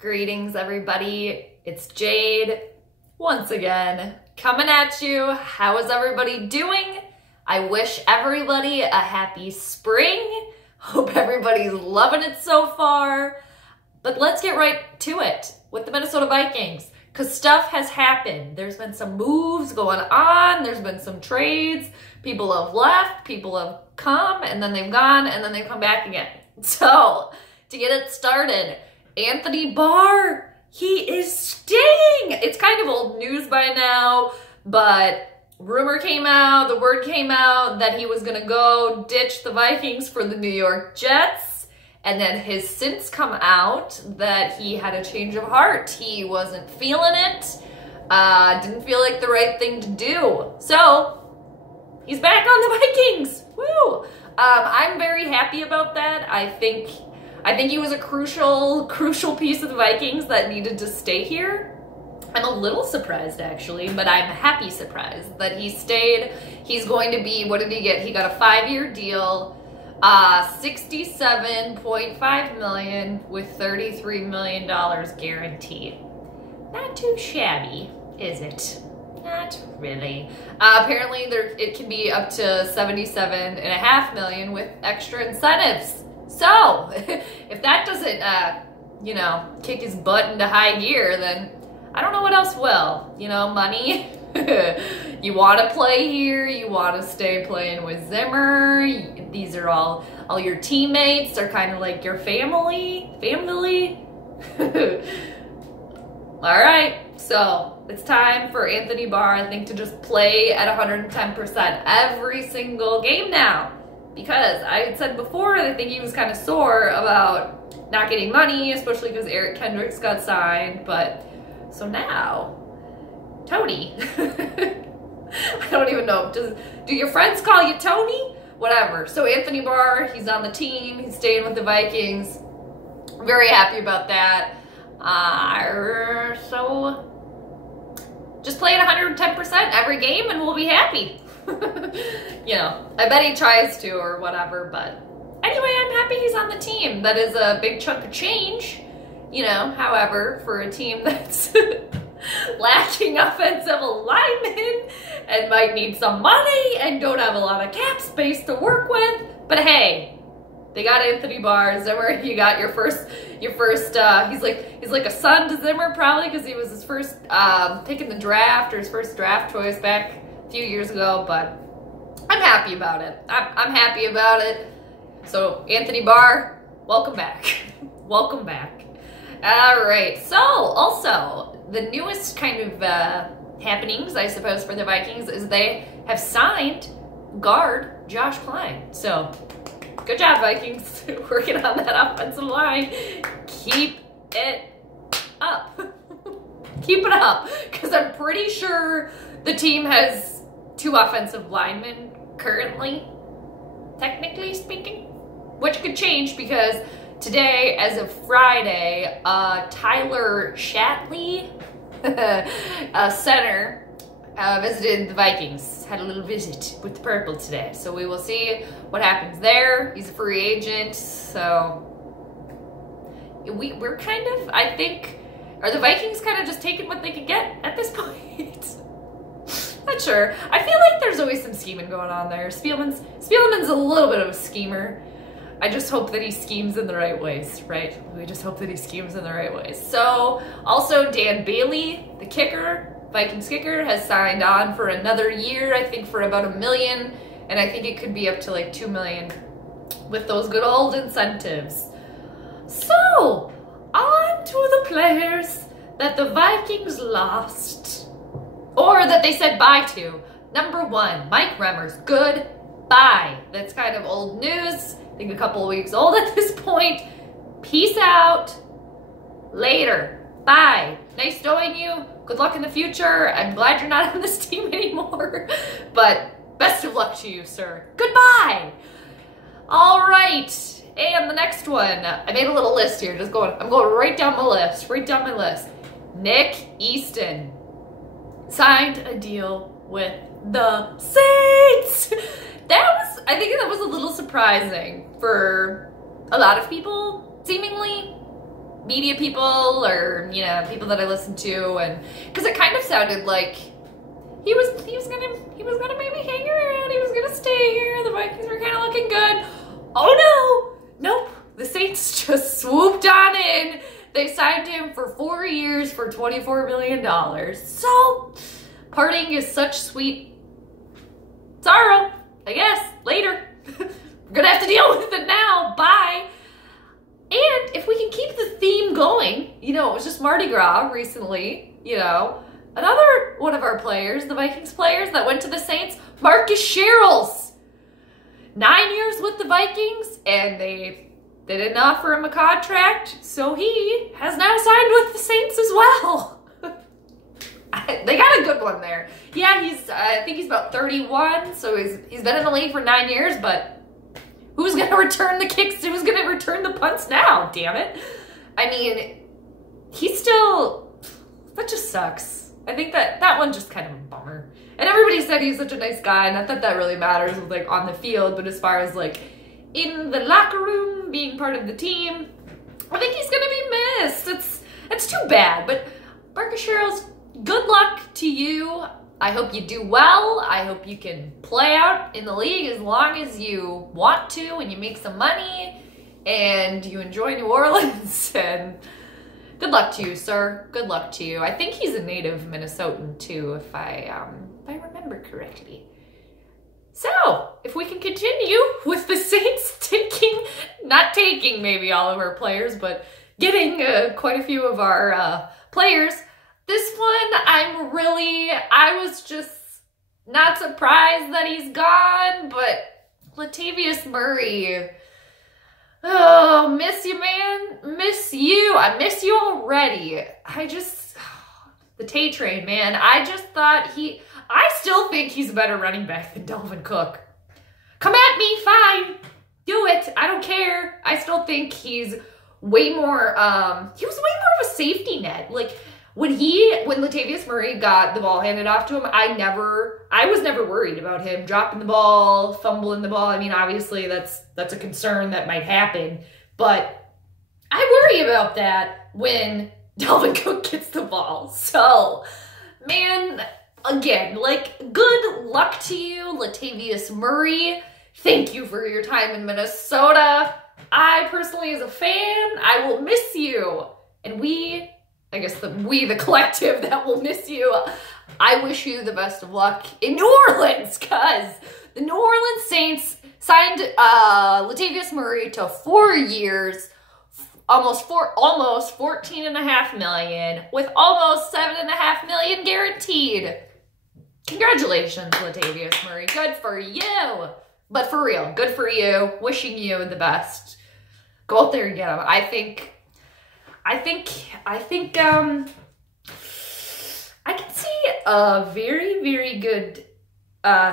Greetings, everybody. It's Jade once again coming at you. How is everybody doing? I wish everybody a happy spring. Hope everybody's loving it so far. But let's get right to it with the Minnesota Vikings, because stuff has happened. There's been some moves going on. There's been some trades. People have left. People have come, and then they've gone, and then they've come back again. So, to get it started, Anthony Barr, he is staying. It's kind of old news by now, but rumor came out, the word came out that he was going to go ditch the Vikings for the New York Jets, and then has since come out that he had a change of heart. He wasn't feeling it, didn't feel like the right thing to do. So, he's back on the Vikings. Woo! I'm very happy about that. I think he was a crucial piece of the Vikings that needed to stay here. I'm a little surprised, actually, but I'm happy surprised that he stayed. He's going to be, what did he get? He got a 5-year deal, $67.5 million with $33 million guaranteed. Not too shabby, is it? Not really. Apparently, it can be up to $77.5 million with extra incentives. So, if that doesn't, kick his butt into high gear, then I don't know what else will. You know, money. You want to play here. You want to stay playing with Zimmer. These are all your teammates. They're kind of like your family. All right. So, it's time for Anthony Barr, I think, to just play at 110% every single game now. Because I had said before, I think he was kind of sore about not getting money, especially because Eric Kendricks got signed. But, so now, Tony. I don't even know. Do your friends call you Tony? Whatever. So Anthony Barr, he's on the team. He's staying with the Vikings. I'm very happy about that. So, just play at 110% every game and we'll be happy. I bet he tries to or whatever, but anyway, I'm happy he's on the team. That is a big chunk of change, however, for a team that's lacking offensive linemen and might need some money and don't have a lot of cap space to work with. But hey, they got Anthony Barr. Zimmer, you got your first, he's like a son to Zimmer probably, because he was his first pick in the draft, or his first draft choice back a few years ago, but I'm happy about it. I'm happy about it. So, Anthony Barr, welcome back. Welcome back. All right. So, also, the newest kind of happenings, I suppose, for the Vikings is they have signed guard Josh Klein. So, good job, Vikings, working on that offensive line. Keep it up. Keep it up, because I'm pretty sure the team has 2 offensive linemen currently, technically speaking, which could change because today, as of Friday, Tyler Shatley, a center, visited the Vikings, had a little visit with the Purple today. So we will see what happens there. He's a free agent, so we're kind of, I think, are the Vikings kind of just taking what they could get at this point? Not sure. I feel like there's always some scheming going on there. Spielman's a little bit of a schemer. I just hope that he schemes in the right ways, right? We just hope that he schemes in the right ways. So, also Dan Bailey, the kicker, Vikings kicker, has signed on for another year, I think for about $1 million, and I think it could be up to like $2 million with those good old incentives. So, on to the players that the Vikings lost. Or that they said bye to. Number 1, Mike Remmers. Goodbye. That's kind of old news. I think a couple of weeks old at this point. Peace out. Later. Bye. Nice knowing you. Good luck in the future. I'm glad you're not on this team anymore. But best of luck to you, sir. Goodbye. All right. And the next one. I made a little list here. I'm going right down my list. Right down my list. Nick Easton signed a deal with the Saints. I think that was a little surprising for a lot of people, seemingly. media people or, you know, people that I listen to, and because it kind of sounded like he was gonna maybe hang around, he was gonna stay here, the Vikings were kind of looking good. Oh no, nope, the Saints just swooped on in. They signed him for 4 years for $24 million. So, parting is such sweet sorrow, I guess, later. We're gonna have to deal with it now, bye. And if we can keep the theme going, you know, it was just Mardi Gras recently, you know, another one of our players, the Vikings players that went to the Saints, Marcus Sherrills. 9 years with the Vikings, and they didn't offer him a contract, so he has now signed with the Saints as well. They got a good one there. Yeah, I think he's about 31, so he's been in the league for 9 years, but who's going to return the kicks? Who's going to return the punts now? Damn it. I mean, that just sucks. I think that one just kind of a bummer. And everybody said he's such a nice guy, not that really matters, like, on the field, but as far as, like, in the locker room, being part of the team, I think he's going to be missed. It's too bad, but Marcus Sherrills, good luck to you. I hope you do well. I hope you can play out in the league as long as you want to and you make some money and you enjoy New Orleans. And good luck to you, sir. Good luck to you. I think he's a native Minnesotan too, if I remember correctly. So, if we can continue with the Saints not taking maybe all of our players, but getting quite a few of our players. This one, I was just not surprised that he's gone, but Latavius Murray, oh, miss you, man. Miss you. I miss you already. The Tay train, man. I just thought I still think he's a better running back than Dalvin Cook. Come at me, fine. Do it. I don't care. I still think he's way more, he was way more of a safety net. Like, when Latavius Murray got the ball handed off to him, I was never worried about him dropping the ball, fumbling the ball. I mean, obviously that's a concern that might happen, but I worry about that when Dalvin Cook gets the ball. So, man, again, like, good luck to you, Latavius Murray. Thank you for your time in Minnesota. I personally, as a fan, I will miss you. And the collective that will miss you, I wish you the best of luck in New Orleans, because the New Orleans Saints signed Latavius Murray to 4 years, almost $14.5 million, with almost $7.5 million guaranteed. Congratulations, Latavius Murray. Good for you. But for real, good for you. Wishing you the best. Go out there and get him. I think I can see a very, very good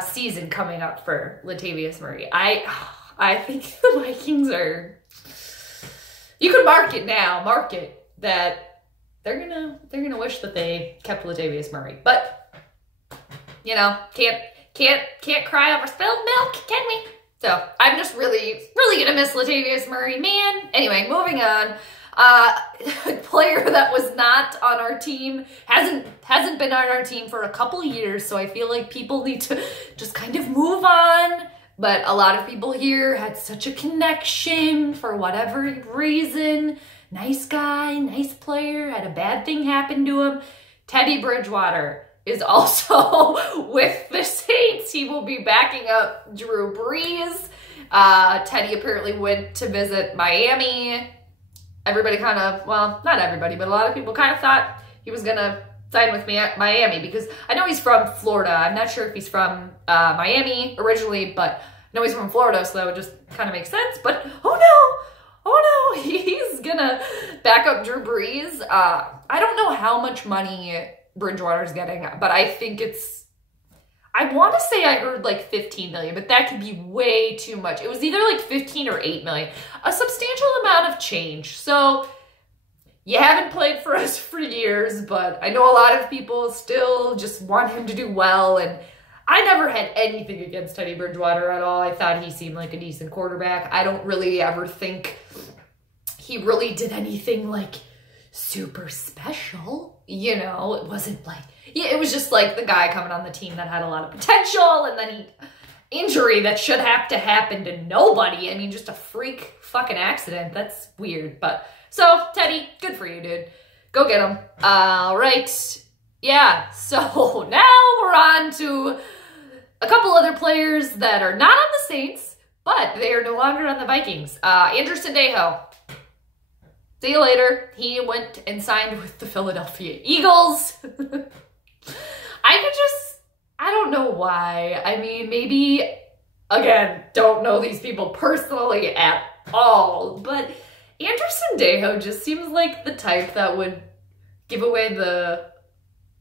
season coming up for Latavius Murray. I think the Vikings are. You could mark it that they're gonna wish that they kept Latavius Murray, but you know, can't cry over spilled milk, can we? So I'm just really, really gonna miss Latavius Murray, man. Anyway, moving on. A player that was not on our team, hasn't been on our team for a couple years, so I feel like people need to just kind of move on. But a lot of people here had such a connection for whatever reason. Nice guy, nice player, had a bad thing happen to him. Teddy Bridgewater is also with the Saints. He will be backing up Drew Brees. Teddy apparently went to visit Miami. Everybody kind of, well, not everybody, but a lot of people kind of thought he was going to sign with Miami, because I know he's from Florida. I'm not sure if he's from Miami originally, but I know he's from Florida, so that would just kind of make sense. But oh no, he's going to back up Drew Brees. I don't know how much money Bridgewater's getting, but I think I want to say I heard like 15 million, but that could be way too much. It was either like 15 or 8 million, a substantial amount of change. So you haven't played for us for years, but I know a lot of people still just want him to do well. And I never had anything against Teddy Bridgewater at all. I thought he seemed like a decent quarterback. I don't really ever think he really did anything like super special. You know, it wasn't like, yeah, it was just like the guy coming on the team that had a lot of potential, and then injury that should have to happen to nobody. I mean, just a freak fucking accident. That's weird. But so Teddy, good for you, dude. Go get him. All right. Yeah. So now we're on to a couple other players that are not on the Saints, but they are no longer on the Vikings. Andrew Sendejo. See you later. He went and signed with the Philadelphia Eagles. I don't know why. I mean, maybe, again, don't know these people personally at all, but Andrew Sendejo just seems like the type that would give away the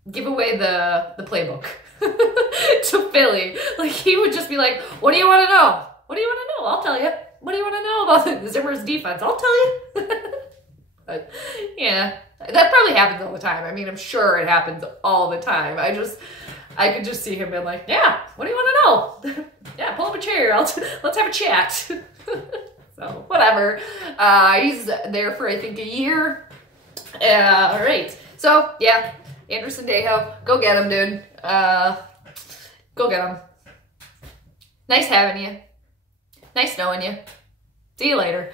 playbook to Philly. Like, he would just be like, what do you want to know? What do you want to know? I'll tell you. What do you want to know about Zimmer's defense? I'll tell you. But, yeah, that probably happens all the time. I mean, I'm sure it happens all the time. I could just see him being like, yeah, what do you want to know? Yeah, pull up a chair. Let's have a chat. So, whatever. He's there for, I think, a year. All right. So, yeah, Andrew Sendejo, go get him, dude. Go get him. Nice having you. Nice knowing you. See you later.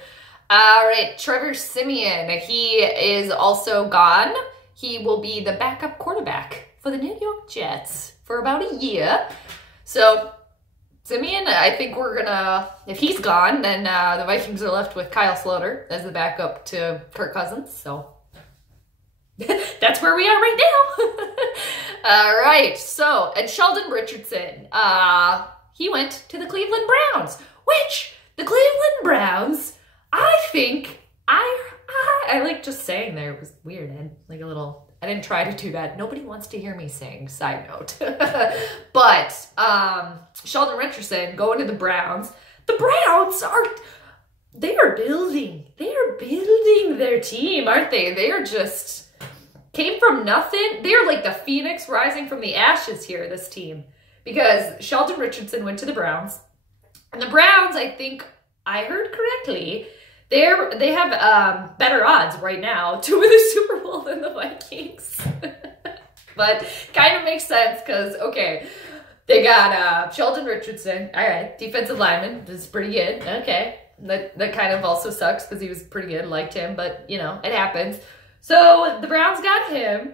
All right, Trevor Siemian. He is also gone. He will be the backup quarterback for the New York Jets for about a year. So, Siemian, I think we're gonna, if he's gone, then the Vikings are left with Kyle Sloter as the backup to Kirk Cousins. So, that's where we are right now. All right, so, and Sheldon Richardson, he went to the Cleveland Browns, which the Cleveland Browns, I think, I like just saying there, it was weird, and like a little, I didn't try to do that. Nobody wants to hear me sing, side note. But Sheldon Richardson going to the Browns. The Browns they are building their team, aren't they? They are just, came from nothing. They're like the phoenix rising from the ashes here, this team. Because Sheldon Richardson went to the Browns. And the Browns, I think I heard correctly, they have better odds right now to win the Super Bowl than the Vikings. But kind of makes sense because, okay, they got Sheldon Richardson. All right, defensive lineman. This is pretty good. Okay. That kind of also sucks because he was pretty good. Liked him, but, you know, it happens. So the Browns got him.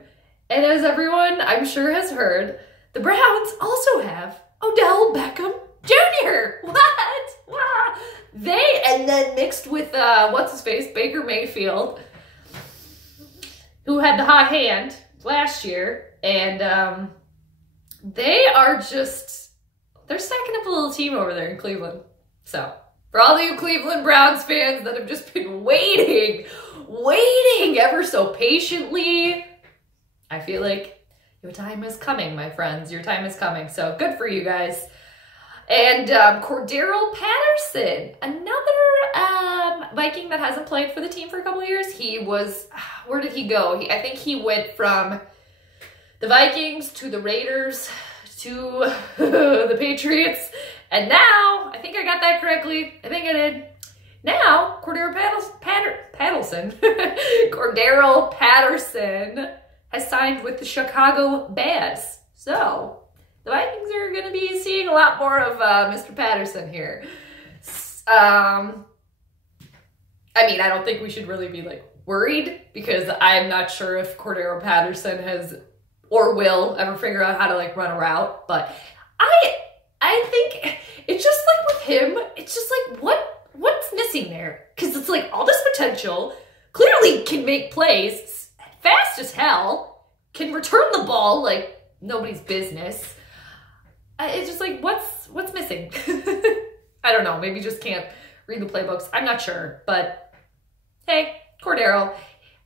And as everyone, I'm sure, has heard, the Browns also have Odell Beckham Jr. What? Wow. And then mixed with, what's-his-face, Baker Mayfield, who had the hot hand last year. And they are just, they're stacking up a little team over there in Cleveland. So, for all you Cleveland Browns fans that have just been waiting ever so patiently, I feel like your time is coming, my friends. Your time is coming. So, good for you guys. And Cordero Patterson, another Viking that hasn't played for the team for a couple of years. He was, where did he go? I think he went from the Vikings to the Raiders to the Patriots. And now, I think I got that correctly. I think I did. Now, Cordero Patterson has signed with the Chicago Bears. So, the Vikings are going to be seeing a lot more of Mr. Patterson here. I mean, I don't think we should really be, like, worried because I'm not sure if Cordero Patterson has or will ever figure out how to, like, run a route. But I think it's just, like, with him, it's just, like, what's missing there? Because it's, like, all this potential, clearly can make plays, fast as hell, can return the ball like nobody's business. It's just like, what's missing? I don't know. Maybe just can't read the playbooks. I'm not sure. But, hey, Cordero.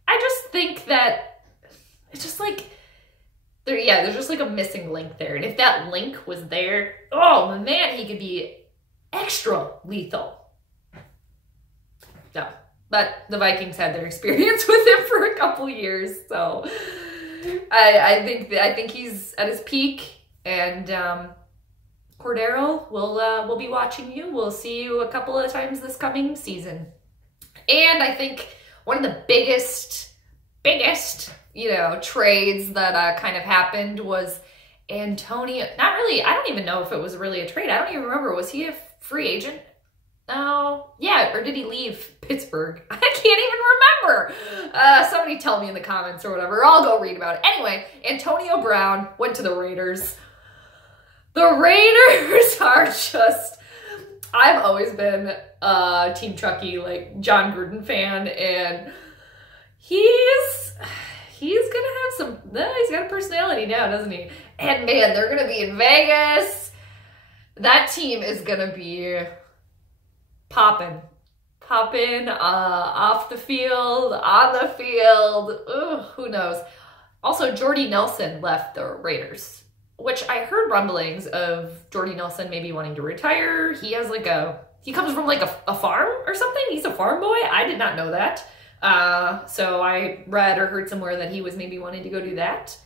I just think that it's just like, there's just like a missing link there. And if that link was there, oh, man, he could be extra lethal. No. But the Vikings had their experience with him for a couple years. So, I think he's at his peak. And, Cordero, we'll be watching you. We'll see you a couple of times this coming season. And I think one of the biggest, you know, trades that kind of happened was Antonio. Not really, I don't even know if it was really a trade. I don't even remember. Was he a free agent? Oh, yeah, or did he leave Pittsburgh? I can't even remember. Somebody tell me in the comments or whatever. I'll go read about it. Anyway, Antonio Brown went to the Raiders. The Raiders are just... I've always been a Team Chucky, like, John Gruden fan, and he's gonna have some... he's got a personality now, doesn't he? And, man, they're gonna be in Vegas. That team is gonna be... popping off the field, on the field. Ugh, who knows? Also, Jordy Nelson left the Raiders, which I heard rumblings of Jordy Nelson maybe wanting to retire. He has like he comes from like a farm or something. He's a farm boy. I did not know that. So I read or heard somewhere that he was maybe wanting to go do that.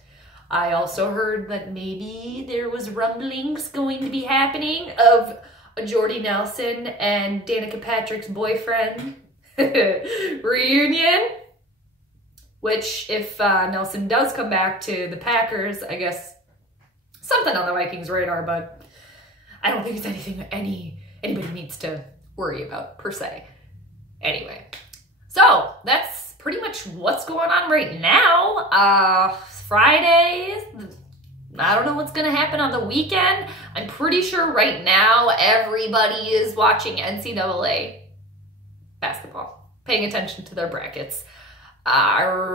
I also heard that maybe there was rumblings going to be happening of a Jordy Nelson and Danica Patrick's boyfriend reunion, which if Nelson does come back to the Packers, I guess something on the Vikings radar, but I don't think it's anything anybody needs to worry about per se. Anyway, so that's pretty much what's going on right now. Friday, I don't know what's going to happen on the weekend. I'm pretty sure right now everybody is watching NCAA basketball, paying attention to their brackets. I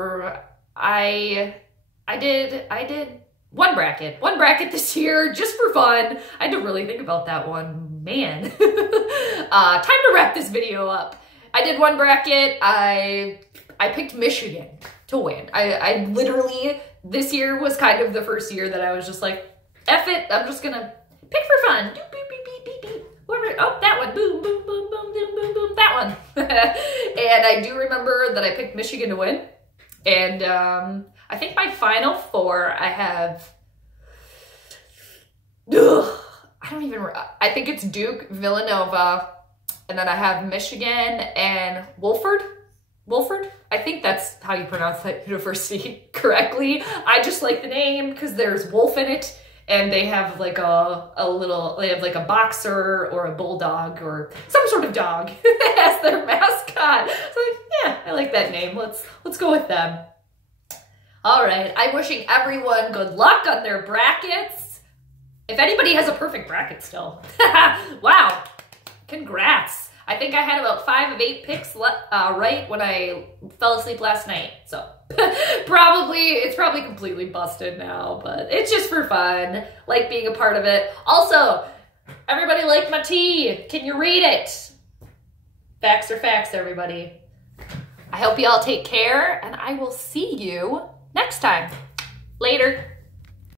did one bracket this year just for fun. I had to really think about that one, man. Time to wrap this video up. I did one bracket. I picked Michigan to win. I literally, this year was kind of the first year that I was just like, F it, I'm just gonna pick for fun. Beep, beep, beep, beep, beep. Whoever, oh, that one. Boom, boom, boom, boom, boom, boom, boom, that one. And I do remember that I picked Michigan to win. And I think my final four, I have, I think it's Duke, Villanova, and then I have Michigan and Wolford. I think that's how you pronounce that university correctly. I just like the name because there's wolf in it, and they have like they have like a boxer or a bulldog or some sort of dog as their mascot. So yeah, I like that name. Let's go with them. All right, I'm wishing everyone good luck on their brackets. If anybody has a perfect bracket still, wow, congrats. I think I had about 5 of 8 picks right when I fell asleep last night. So it's probably completely busted now, but it's just for fun. Like being a part of it. Also, everybody liked my tea. Can you read it? Facts are facts, everybody. I hope you all take care, and I will see you next time. Later.